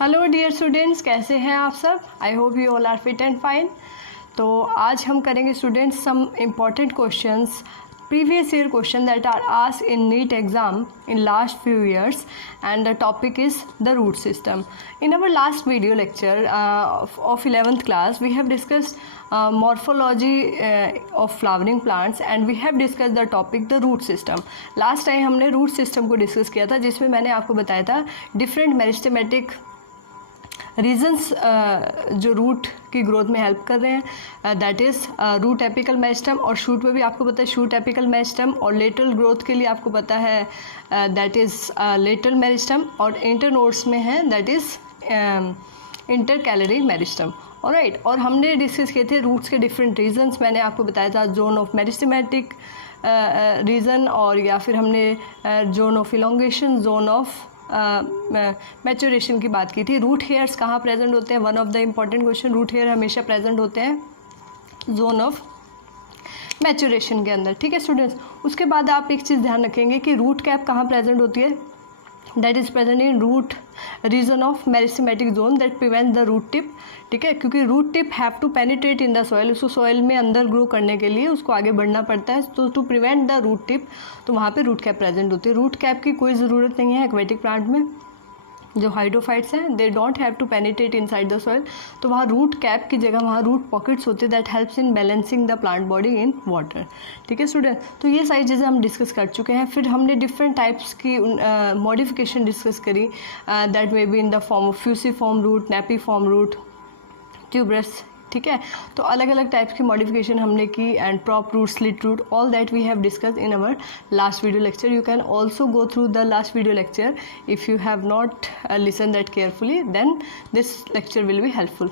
Hello dear students, कैसे हैं आप सब। I hope you all are fit and fine. तो आज हम करेंगे students some important questions, previous year question that are asked in NEET exam in last few years, and the topic is the root system. In our last video lecture of 11th class, we have discussed morphology of flowering plants and we have discussed the topic the root system. Last time हमने root system को discuss किया था, जिसमें मैंने आपको बताया था different meristematic regions जो रूट की ग्रोथ में हेल्प कर रहे हैं, that is root apical meristem, और शूट में भी आपको पता है शूट एपिकल मेरिस्टम, और लेटरल ग्रोथ के लिए आपको पता है दैट इज़ लेटरल मेरिस्टम, और इंटरनोड्स में है that is intercalary meristem. Alright, और हमने डिस्कस किए थे रूट्स के डिफरेंट रीजन्स। मैंने आपको बताया था जोन ऑफ मेरिस्टेमेटिक रीजन, और या फिर हमने zone of elongation, zone of maturation की बात की थी। रूट हेयर्स कहाँ प्रेजेंट होते हैं, one of the important question. Root hair हमेशा प्रेजेंट होते हैं जोन ऑफ मैचुरेशन के अंदर, ठीक है स्टूडेंट्स। उसके बाद आप एक चीज़ ध्यान रखेंगे कि रूट कैप कहाँ प्रेजेंट होती है, that is present in root region of meristematic zone that prevent the root tip, ठीक है, क्योंकि root tip have to penetrate in the soil, उसको सॉइल में अंदर ग्रो करने के लिए उसको आगे बढ़ना पड़ता है, तो to prevent the root tip, तो वहाँ पे रूट कैप प्रेजेंट होती है। रूट कैप की कोई ज़रूरत नहीं है एक्वेटिक प्लांट में। जो हाइड्रोफाइट्स हैं they don't have to penetrate inside the soil, तो वहाँ रूट कैप की जगह वहाँ रूट पॉकेट्स होते हैं that helps in balancing the plant body in water, ठीक है स्टूडेंट। तो ये सारी चीज़ें हम डिस्कस कर चुके हैं। फिर हमने डिफरेंट टाइप्स की मॉडिफिकेशन डिस्कस करी, that may be in the form of fusiform root, napiform root, tuberous, ठीक है। तो अलग अलग टाइप्स की मॉडिफिकेशन हमने की, and prop root, slit root, all that we have discuss in our last video lecture. You can also go through the last video lecture if you have not listen that carefully, then this lecture will be helpful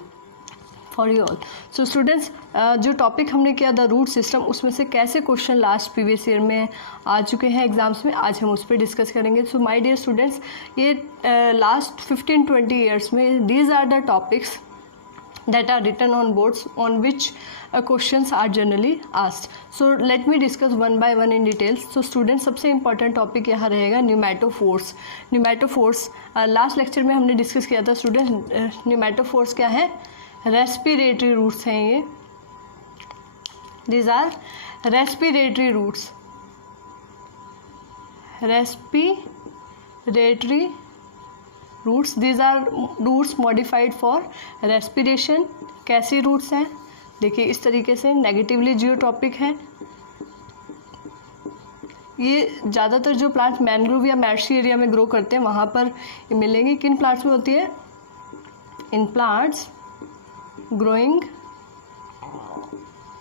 for you all. So students, जो topic हमने किया the root system, उसमें से कैसे question last previous year में आ चुके हैं exams में, आज हम उस पर डिस्कस करेंगे। सो माय डियर स्टूडेंट्स, ये लास्ट 15-20 ईयर्स में these are the topics that are written on boards on which questions are generally asked. So let me discuss one by one in details. So students, सबसे important topic यहाँ रहेगा pneumatophores. Pneumatophores last lecture में हमने discuss किया था students. Pneumatophores क्या है, respiratory roots हैं ये, these are respiratory roots, respiratory roots, these are roots modified for respiration. कैसी रूट्स हैं, देखिए इस तरीके से नेगेटिवली जियोट्रॉपिक हैं। ये ज़्यादातर जो प्लांट्स मैनग्रोव या मैर्शी एरिया में ग्रो करते हैं वहाँ पर मिलेंगे। किन प्लांट्स में होती है, in plants growing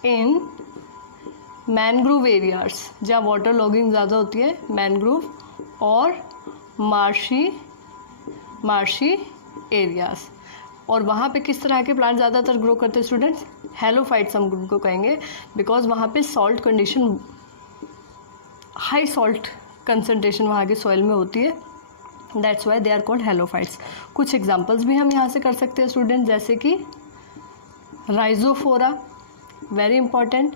in mangrove areas, जहाँ वाटर लॉगिंग ज़्यादा होती है, मैनग्रोव और मार्शी एरियाज। और वहाँ पे किस तरह के प्लांट ज़्यादातर ग्रो करते हैं स्टूडेंट्स, हेलोफाइट्स हम उनको कहेंगे, बिकॉज वहाँ पे salt condition, high salt concentration वहाँ के सॉइल में होती है, that's why they are called halophytes. कुछ एग्जांपल्स भी हम यहाँ से कर सकते हैं स्टूडेंट, जैसे कि राइजोफोरा, वेरी इंपॉर्टेंट,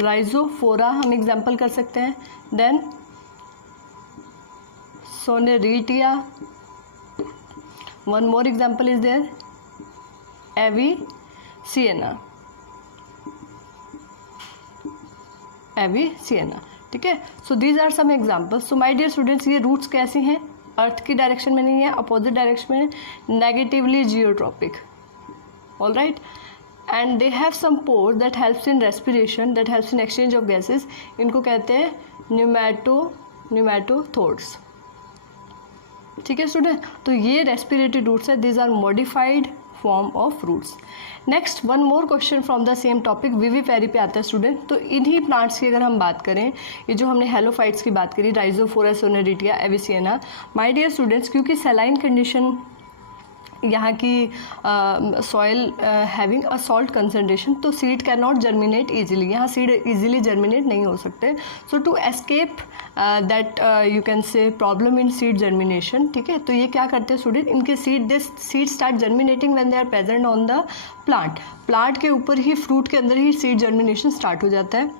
राइजोफोरा हम एग्जाम्पल कर सकते हैं। Then Sonneratia, one more example is there, Avicenna, ठीक है। So these are some examples. So my dear students, ये रूट्स कैसी हैं, अर्थ की डायरेक्शन में नहीं है, अपोजिट डायरेक्शन में, negatively geotropic, all right, and they have some pores that helps in respiration, that helps in exchange of gases. इनको कहते हैं न्यूमेटोथोर्स, ठीक है स्टूडेंट। तो ये रेस्पिरेटरी रूट्स है, these are modified form of roots. Next one more question from the same topic, vivipary पे आता है स्टूडेंट। तो इन्हीं प्लांट्स की अगर हम बात करें, ये जो हमने हेलोफाइट्स की बात करी, Rhizophora, Sonneratia, Avicennia, my dear students, क्योंकि सलाइन कंडीशन यहाँ की soil having a salt concentration, तो seed can not germinate easily, यहाँ सीड ईजिली जर्मिनेट नहीं हो सकते। So to escape that you can say problem in seed germination, ठीक है। तो ये क्या करते हैं स्टूडेंट, इनके seed start germinating when they are present on the plant के ऊपर ही, फ्रूट के अंदर ही सीड जर्मिनेशन स्टार्ट हो जाता है।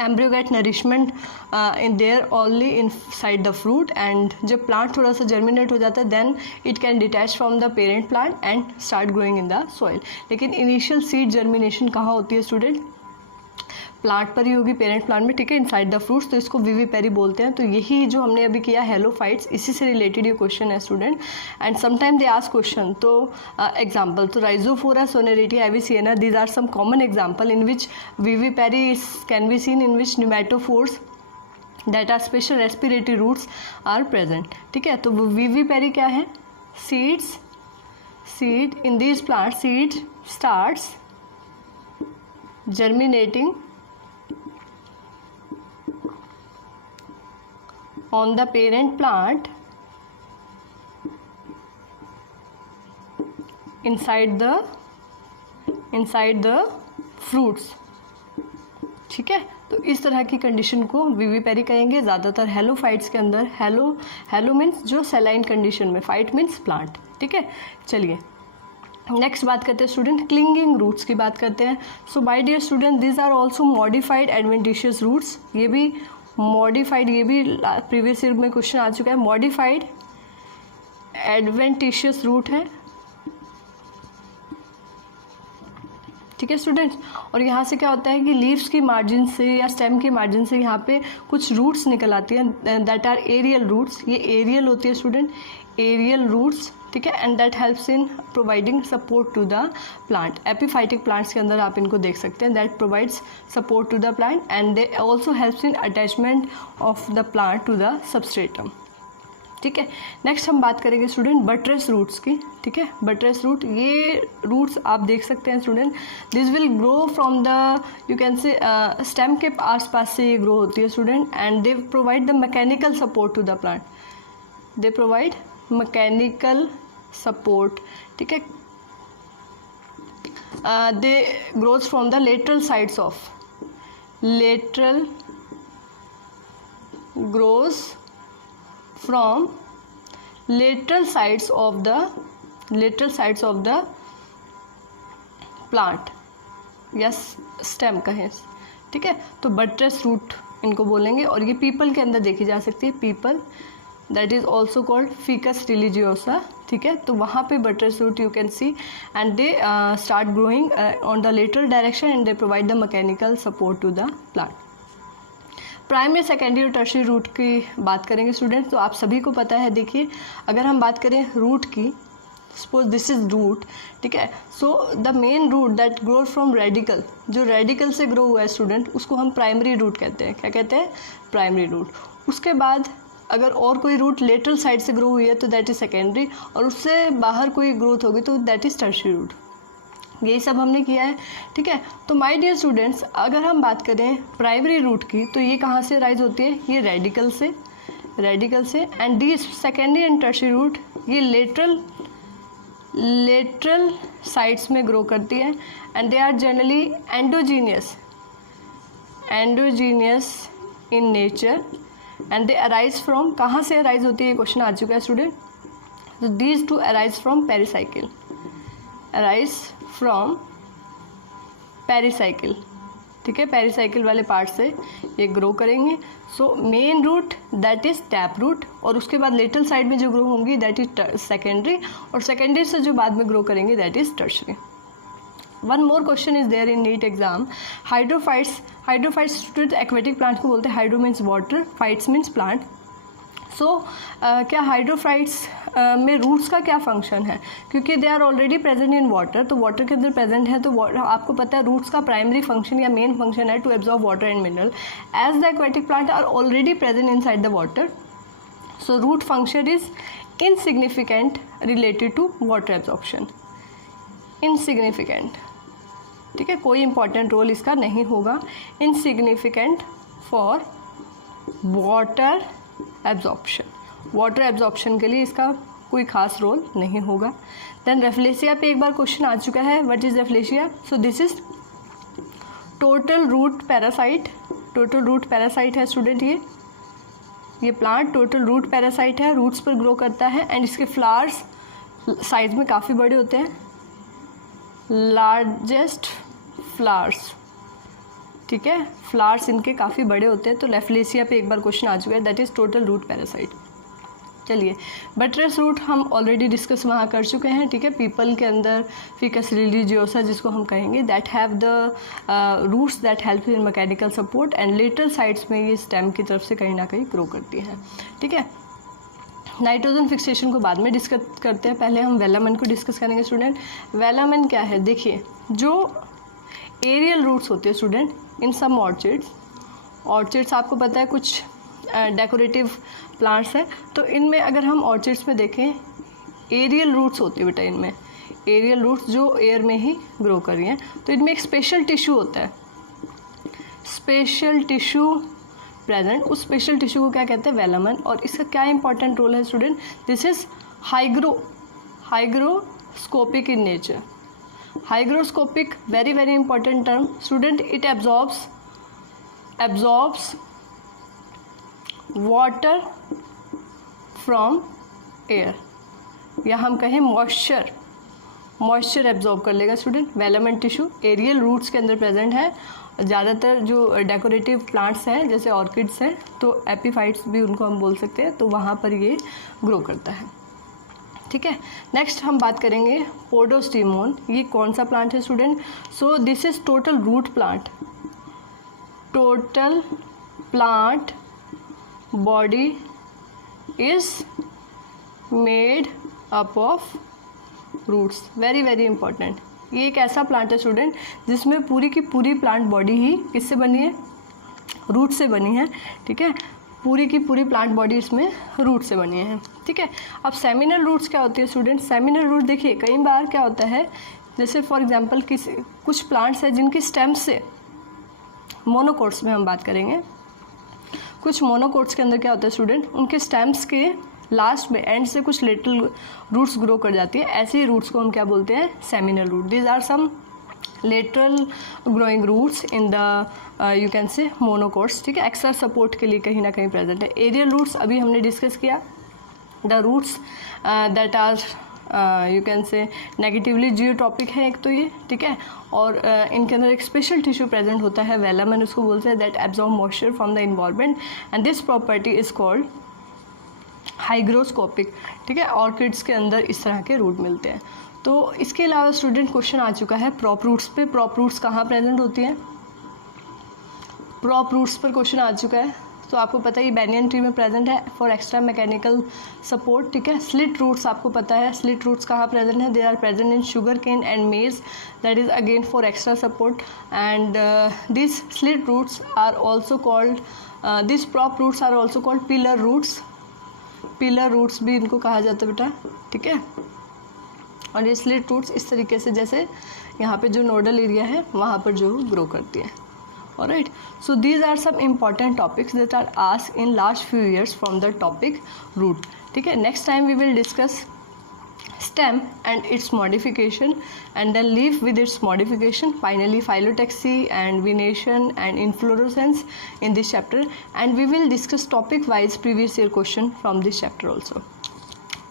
Embryo get nourishment in their only inside the fruit, and जब प्लांट थोड़ा सा जर्मिनेट हो जाता है then it can detach from the parent plant and start growing in the soil. लेकिन इनिशियल सीड जर्मिनेशन कहाँ होती है स्टूडेंट? प्लांट पर ही होगी, पेरेंट प्लांट में, ठीक है, इनसाइड द फ्रूट्स। तो इसको विविपेरी बोलते हैं। तो यही जो हमने अभी किया हेलोफाइट्स, इसी से रिलेटेड ये क्वेश्चन है student. And sometime they ask question, तो एग्जांपल, तो Rhizophora Sonneratia Avicennia, these are some common example in which vivipary can be seen, in which pneumatophores that are special respiratory roots are present, ठीक है। तो विविपेरी क्या है? Seed in this plant seed starts germinating on the parent plant inside the fruits, ठीक है। तो इस तरह की कंडीशन को विविपेरी कहेंगे ज़्यादातर हेलोफाइट्स के अंदर। हेलो मीन्स जो सेलाइन कंडीशन में, फाइट मीन्स प्लांट, ठीक है। चलिए नेक्स्ट बात करते हैं स्टूडेंट, क्लिंगिंग रूट्स की बात करते हैं। So my dear student, this are also modified adventitious roots. ये भी मॉडिफाइड, ये भी प्रीवियस ईयर में क्वेश्चन आ चुका है। मॉडिफाइड एडवेंटिशियस रूट है, ठीक है स्टूडेंट्स। और यहाँ से क्या होता है कि लीव्स की मार्जिन से या स्टेम की मार्जिन से यहाँ पे कुछ रूट्स निकल आती हैं, दैट आर एरियल रूट्स। ये एरियल होती है स्टूडेंट, एरियल रूट्स, ठीक है। And that helps in providing support to the plant. Epiphytic plants के अंदर आप इनको देख सकते हैं, that provides support to the plant and they also helps in attachment of the plant to the substratum, ठीक है। नेक्स्ट हम बात करेंगे स्टूडेंट बटरेस रूट्स की, ठीक है। बटरेस रूट, ये रूट्स आप देख सकते हैं student, this will grow from the, you can say stem के आसपास से ये ग्रो होती है student, and they provide the mechanical support to the plant. They provide mechanical support, ठीक है। They grows from the lateral sides of, lateral grows from lateral sides of the plant, yes stem कहें, ठीक है। तो buttress root इनको बोलेंगे। और ये पीपल के अंदर देखी जा सकती है, peepal that is also called ficus religiosa, ठीक है। तो वहाँ पे buttress root you can see, and they start growing on the lateral direction and they provide the mechanical support to the plant. Primary, secondary और टर्शियरी रूट की बात करेंगे student. तो आप सभी को पता है, देखिए अगर हम बात करें रूट की, सपोज दिस इज रूट, ठीक है। So the main root that grow from radical, जो रेडिकल से ग्रो हुआ है स्टूडेंट, उसको हम प्राइमरी रूट कहते हैं। क्या कहते हैं? Primary root. उसके बाद अगर और कोई रूट लेटरल साइड से ग्रो हुई है तो दैट इज सेकेंडरी, और उससे बाहर कोई ग्रोथ होगी तो दैट इज टर्शियरी रूट। यही सब हमने किया है, ठीक है। तो माय डियर स्टूडेंट्स, अगर हम बात करें प्राइमरी रूट की, तो ये कहाँ से राइज होती है? ये रेडिकल से। And the secondary and tertiary root ये लेटरल साइड्स में ग्रो करती है, and they are generally endogenous in nature, and they arise from, कहाँ से अराइज होती है ये क्वेश्चन आ चुका है स्टूडेंट। तो these two arise from pericycle, ठीक है। पेरिसाइकिल वाले पार्ट से ये ग्रो करेंगे। So main root that is tap root, और उसके बाद लेटरल साइड में जो ग्रो होंगी दैट इज सेकेंडरी, और सेकेंडरी से जो बाद में ग्रो करेंगे that is tertiary. One more question is there in NEET exam, hydrophytes student aquatic plant को बोलते हैं। Hydro means water, phytes means plant. सो क्या हाइड्रोफाइट्स में रूट्स का क्या फंक्शन है? क्योंकि they are already present in water, तो वाटर के अंदर प्रेजेंट है, तो आपको पता है रूट्स का प्राइमरी फंक्शन या मेन फंक्शन है to absorb water and mineral. As the aquatic plant are already present inside the water, so root function is insignificant related to water absorption, insignificant, ठीक है। कोई important role इसका नहीं होगा, insignificant for water absorption. Water absorption के लिए इसका कोई खास रोल नहीं होगा। देन रेफ्लेशिया पे एक बार क्वेश्चन आ चुका है, what is rafflesia? So this is total root parasite, है स्टूडेंट। ये प्लांट टोटल रूट पैरासाइट है, रूट्स पर ग्रो करता है, एंड इसके फ्लावर्स साइज में काफ़ी बड़े होते हैं, लार्जेस्ट फ्लावर्स, ठीक है, फ्लावर्स इनके काफ़ी बड़े होते हैं। तो लेफलेसिया पे एक बार क्वेश्चन आ चुका है, that is total root parasite. चलिए, बटरस रूट हम ऑलरेडी डिस्कस वहाँ कर चुके हैं, ठीक है। पीपल के अंदर फिकस रिलीजियोसा जिसको हम कहेंगे, that have the roots that help in mechanical support and lateral sides में ये स्टेम की तरफ से कहीं ना कहीं ग्रो करती हैं, ठीक है। नाइट्रोजन फिक्सेशन को बाद में डिस्कस करते हैं, पहले हम वेलामेन को डिस्कस करेंगे स्टूडेंट। वेलामेन क्या है, देखिए जो एरियल रूट्स होते हैं स्टूडेंट इन सम ऑर्चिड्स आपको पता है कुछ डेकोरेटिव प्लांट्स हैं, तो इनमें अगर हम ऑर्चिड्स में देखें एरियल रूट्स होते हैं बेटा, इनमें एरियल रूट्स जो एयर में ही ग्रो कर रही हैं। तो इनमें एक स्पेशल टिश्यू होता है, स्पेशल टिश्यू प्रेजेंट, उस स्पेशल टिश्यू को क्या कहते हैं, वेलामेन। और इसका क्या इंपॉर्टेंट रोल है student, this is hygroscopic in nature. Hygroscopic very very important term student, it absorbs water from air, या हम कहें मॉइस्चर एब्जॉर्ब कर लेगा student. Velamen tissue aerial roots के अंदर प्रेजेंट है। ज़्यादातर जो डेकोरेटिव प्लांट्स हैं जैसे ऑर्किड्स हैं, तो एपीफाइट्स भी उनको हम बोल सकते हैं, तो वहाँ पर ये ग्रो करता है, ठीक है। नेक्स्ट हम बात करेंगे पोडोस्टिमोन। ये कौन सा प्लांट है student, so this is total root plant. Total plant body is made up of roots, very very important. ये एक ऐसा प्लांट है स्टूडेंट जिसमें पूरी की पूरी प्लांट बॉडी ही किससे बनी है, रूट से बनी है, ठीक है। पूरी की पूरी प्लांट बॉडी इसमें रूट से बनी है, ठीक है। अब सेमिनल रूट्स क्या होती है स्टूडेंट, सेमिनल रूट देखिए कई बार क्या होता है, जैसे फॉर एग्जांपल कुछ प्लांट्स हैं जिनकी स्टेम्स से, मोनोकोट्स में हम बात करेंगे, कुछ मोनोकोट्स के अंदर क्या होता है स्टूडेंट, उनके स्टेम्स के लास्ट में एंड से कुछ लिटिल रूट्स ग्रो कर जाती है, ऐसे ही रूट्स को हम क्या बोलते हैं, seminal root. These are some lateral growing roots in the you can say monocots, ठीक है। एक्स्ट्रा सपोर्ट के लिए कहीं ना कहीं प्रेजेंट है। एरियल रूट्स अभी हमने डिस्कस किया, the roots that are you can say negatively geotropic है एक तो ये, ठीक है। और इनके अंदर एक स्पेशल टिश्यू प्रेजेंट होता है, वेलामेन उसको बोलते हैं, that absorb moisture from the environment and this property is called hygroscopic, ठीक है। ऑर्किड्स के अंदर इस तरह के रूट मिलते हैं। तो इसके अलावा स्टूडेंट क्वेश्चन आ चुका है प्रॉप रूट्स पे। प्रॉप रूट्स कहाँ प्रेजेंट होती हैं, प्रॉप रूट्स पर क्वेश्चन आ चुका है। तो आपको पता है ये बैनियन ट्री में प्रेजेंट है फॉर एक्स्ट्रा मैकेनिकल सपोर्ट, ठीक है। स्लिट रूट्स आपको पता है, स्लिट रूट्स कहाँ प्रेजेंट है, they are present in sugar cane and maize, that is again for extra support. And this stilt roots are also called, this prop roots are also called pillar roots. Pillar roots भी इनको कहा जाता है बेटा, ठीक है। और ये स्लिट रूट्स इस तरीके से जैसे यहाँ पे जो नोडल एरिया है वहाँ पर जो ग्रो करती है। Alright, so these are some important topics that are asked in last few years from the topic root, ठीक है। Next time we will discuss stem and its modification and then leaf with its modification, finally phyllotaxy and venation and inflorescence in this chapter, and we will discuss topic wise previous year question from this chapter also.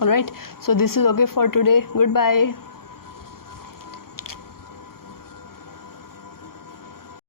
All right, so this is okay for today. Goodbye.